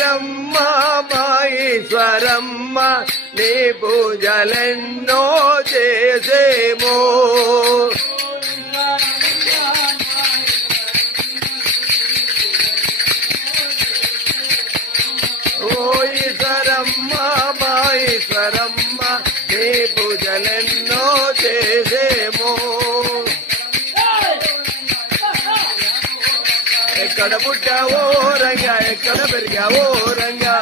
ఈశ్వరమ్మ మా ఈశ్వరమ్మ నీ పూజలెన్నో చేసేమో ఓ ఈశ్వరమ్మ మా ఈశ్వరమ్మ నీ పూజలెన్నో చేసేమో ఎక్కడ పుట్టావో రంగా ఎక్కడ పెరిగావో రంగా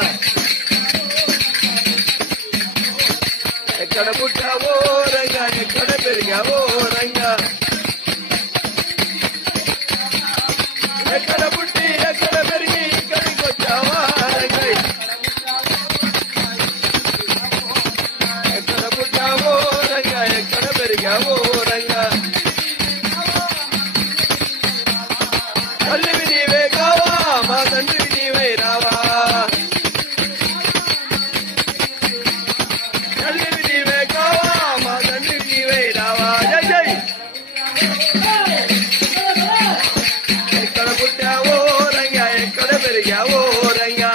ఎక్కడ పుట్టావో రంగా ఎక్కడ పెరిగావో రంగా ఎక్కడ పుట్టి ఎక్కడ పెరిగి ఇక్కడికి వచ్చావా రంగా ఎక్కడ పుట్టావో రంగా ఎక్కడ పెరిగావో రంగా తల్లివి నీవే కావా మా తండ్రివి నీవే రావా తల్లివి నీవే కావా మా తండ్రివి నీవే రావా జై జై ఎక్కడ పుట్టావో రంగా ఎక్కడ పెరిగావో రంగా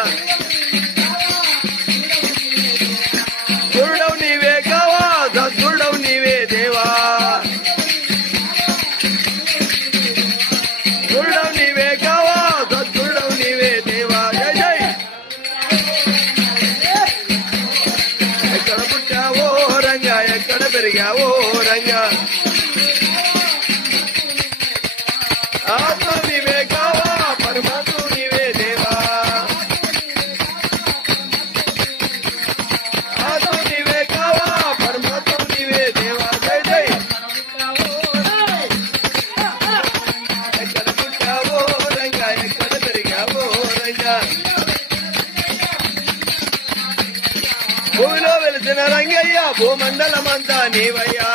గురుడవు నీవే కావా సద్గురుడవు నీవే దేవా గురుడవు నీవే కావా సద్గురుడవు నీవే దేవా జై జై ఎక్కడ పుట్టావో రంగా ఎక్కడ పెరిగావో రంగా ఆత్మ నీవే కావా పరమాత్మ నీవే దేవా ఆత్మ నీవే కావా పరమాత్మ నీవే దేవా జై జై ఎక్కడ పుట్టావో రంగా ఎక్కడ పెరిగావో రంగా భూమిలో వెలిసిన రంగయ్య భూమండలమంతా నీవయ్యా